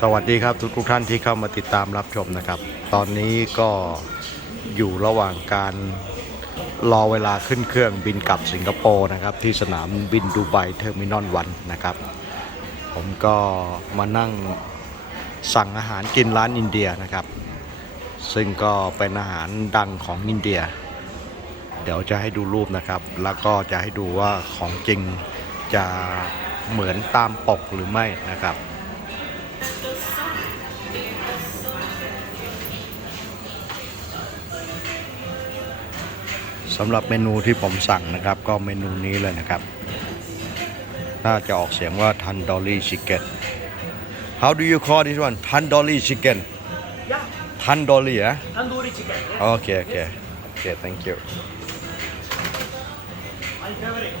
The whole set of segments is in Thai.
สวัสดีครับทุกทุกท่านที่เข้ามาติดตามรับชมนะครับ ตอนนี้ก็อยู่ระหว่างการรอเวลาขึ้นเครื่องบินกลับสิงคโปร์นะครับ ที่สนามบินดูไบเทอร์มินอลวันนะครับ ผมก็มานั่งสั่งอาหารกินร้านอินเดียนะครับ ซึ่งก็เป็นอาหารดังของอินเดีย เดี๋ยวจะให้ดูรูปนะครับ แล้วก็จะให้ดูว่าของจริงจะเหมือนตามปกหรือไม่นะครับ สำหรับเมนูที่ผมสั่งนะครับ ก็เมนูนี้เลยนะครับน่าจะออกเสียงว่า tandoori chicken How do you call this one tandoori chicken Yeah, tandoori อะ tandoori chicken. Yeah. โอเคโอเคโอเค thank you My favorite.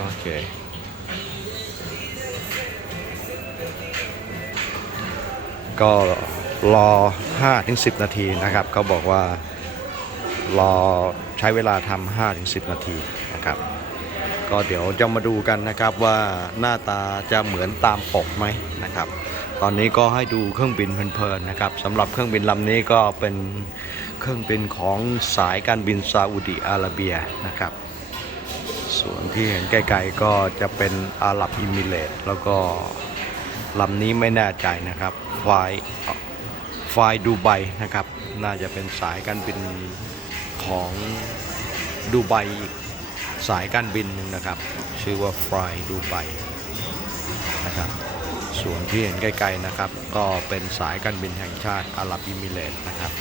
โอเคก็รอ5-10 นาทีนะครับ เขาบอกว่ารอ ใช้เวลาทำ5-10นาทีนะครับ ก็เดี๋ยวจะมาดูกันนะครับว่าหน้าตาจะเหมือนตามปกไหมนะครับ ตอนนี้ก็ให้ดูเครื่องบินเพลินๆนะครับสำหรับเครื่องบินลำนี้ก็เป็นเครื่องบินของสายการบินซาอุดิอาระเบียนะครับ ส่วนที่เห็นไกลๆก็จะเป็นอาหรับอิมิเรตแล้วก็ลำนี้ไม่แน่ใจนะครับไฟไฟล์ดูไบนะครับ น่าจะเป็นสายการบิน ของดูไบอีกสายการบินหนึ่งนะครับ ชื่อว่าฟรายดูไบนะครับส่วนที่เห็นไกลๆนะครับ ก็เป็นสายการบินแห่งชาติอาหรับอิมิเรตนะครับ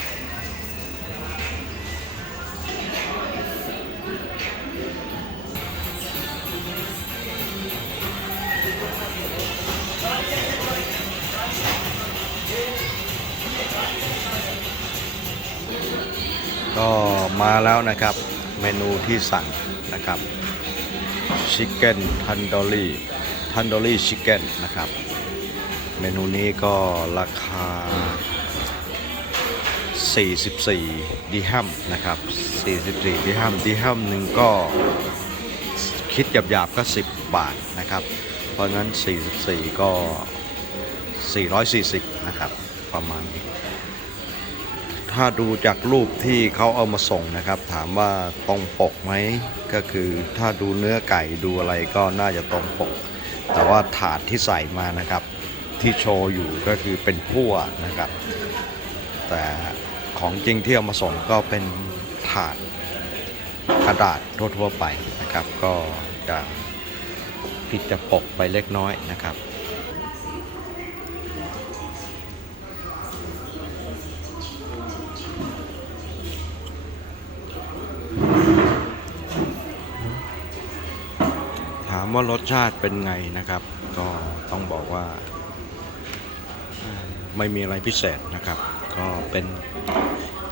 ก็มาแล้วนะครับเมนูที่สั่งนะครับชิคเก้นทันดอรี่ทันดอรี่ชิคเก้นนะครับ เมนูนี้ก็ราคา 44ดิฮัมนะครับ 44ดิฮัมดิฮัมหนึ่งก็คิดหยาบๆก็ 10 บาทนะครับ เพราะฉะนั้น 44 ก็ 440 นะครับ ประมาณนี้ ถ้าดูจากรูปที่เขาเอามาส่งนะครับ ถามว่าตรงปกไหมก็คือถ้าดูเนื้อไก่ดูอะไรก็น่าจะตรงปก แต่ว่าถาดที่ใส่มานะครับ ที่โชว์อยู่ก็คือเป็นพั่วนะครับ แต่ของจริงที่เอามาส่งก็เป็นถาดกระดาษทั่วๆไปนะครับ ก็จะผิดจากปกไปเล็กน้อยนะครับ ว่ารสชาติเป็นไงนะครับ ก็ต้องบอกว่า ไม่มีอะไรพิเศษนะครับ ก็เป็น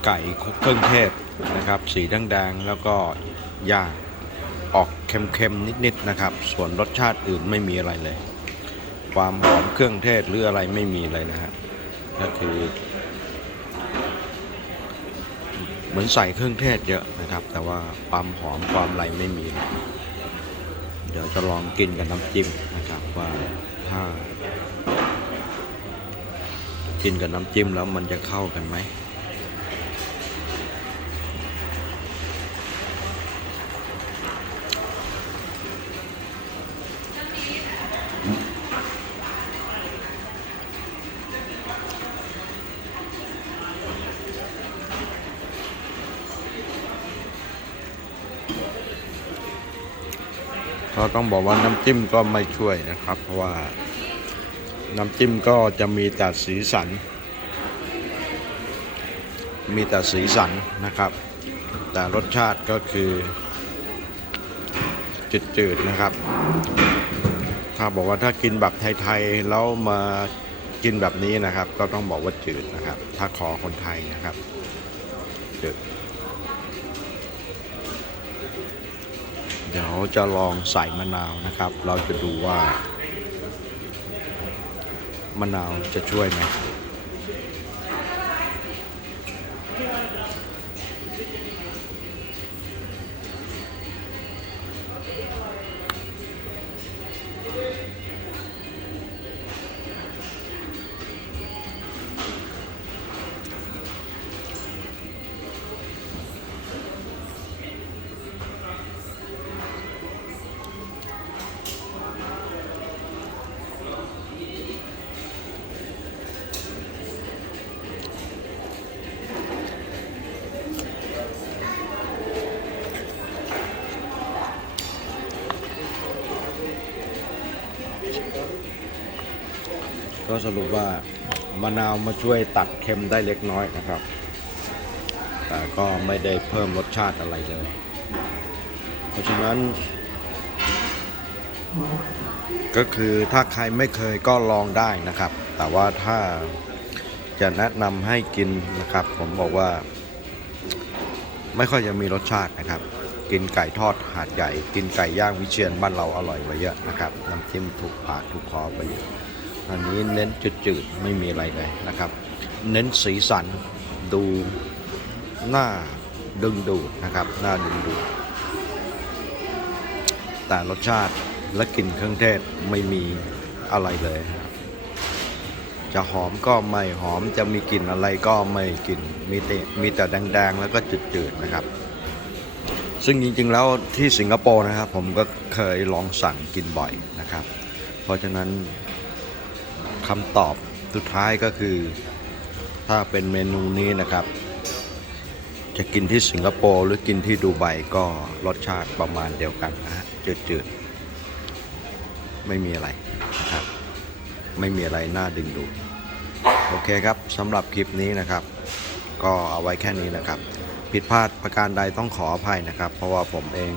ไก่เครื่องเทศนะครับ สีแดงๆแล้วก็ย่างออกเค็มๆนิดๆนะครับ ส่วนรสชาติอื่นไม่มีอะไรเลย ความหอมเครื่องเทศหรืออะไรไม่มีเลยนะฮะก็คือเหมือนใส่เครื่องเทศเยอะนะครับ แต่ว่าความหอมความอะไรไม่มี เดี๋ยวจะลองกินกับน้ำจิ้มนะครับว่าถ้า กินกับน้ำจิ้มแล้วมันจะเข้ากันไหม ก็ต้องบอกว่าน้ำจิ้มก็ไม่ช่วยนะครับ เพราะว่าน้ำจิ้มก็จะมีแต่สีสัน มีแต่สีสันนะครับ แต่รสชาติก็คือจืดๆนะครับ ถ้าบอกว่าถ้ากินแบบไทยๆแล้วมากินแบบนี้นะครับ ก็ต้องบอกว่าจืดนะครับ ถ้าขอคนไทยนะครับจืด เดี๋ยวจะลองใส่มะนาวนะครับ เราจะดูว่ามะนาวจะช่วยไหม ก็สรุปว่ามะนาวมาช่วยตัดเค็มได้เล็กน้อยนะครับ แต่ก็ไม่ได้เพิ่มรสชาติอะไรเลย เพราะฉะนั้น ก็คือถ้าใครไม่เคยก็ลองได้นะครับ แต่ว่าถ้าจะแนะนำให้กินนะครับ ผมบอกว่า ไม่ค่อยจะมีรสชาตินะครับ กินไก่ทอดหาดใหญ่ กินไก่ย่างวิเชียนบ้านเราอร่อยกว่าเยอะนะครับน้ำจิ้มถูกปากถูกคอไปเยอะ อันนี้เน้นจืดๆ ไม่มีอะไรเลยนะครับ เน้นสีสันดูหน้าดึงดูดนะครับ หน้าดึงดูดแต่รสชาติและกลิ่นเครื่องเทศไม่มีอะไรเลย จะหอมก็ไม่หอมจะมีกลิ่นอะไรก็ไม่กลิ่นมีแต่มีแต่แดงๆ แล้วก็จืดๆนะครับ ซึ่งจริงๆแล้วที่สิงคโปร์นะครับ ผมก็เคยลองสั่งกินบ่อยนะครับ เพราะฉะนั้น คำตอบสุดท้ายก็คือ ถ้าเป็นเมนูนี้นะครับ จะกินที่สิงคโปร์หรือกินที่ดูไบก็รสชาติประมาณเดียวกันนะฮะจืดๆ ไม่มีอะไรนะครับ ไม่มีอะไรน่าดึงดูดโอเคครับสำหรับคลิปนี้นะครับ ก็เอาไว้แค่นี้นะครับ ผิดพลาดประการใดต้องขออภัยนะครับ เพราะว่าผมเอง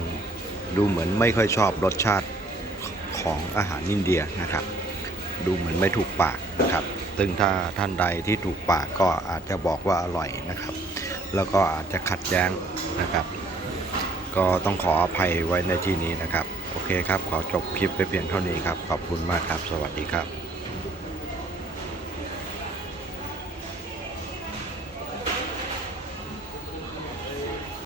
ดูเหมือนไม่ค่อยชอบรสชาติของอาหารอินเดียนะครับ ดูเหมือนไม่ถูกปากนะครับ ซึ่งถ้าท่านใดที่ถูกปากก็อาจจะบอกว่าอร่อยนะครับ แล้วก็อาจจะขัดแย้งนะครับ ก็ต้องขออภัยไว้ในที่นี้นะครับ โอเคครับ ขอจบคลิปไปเพียงเท่านี้ครับ ขอบคุณมากครับ สวัสดีครับ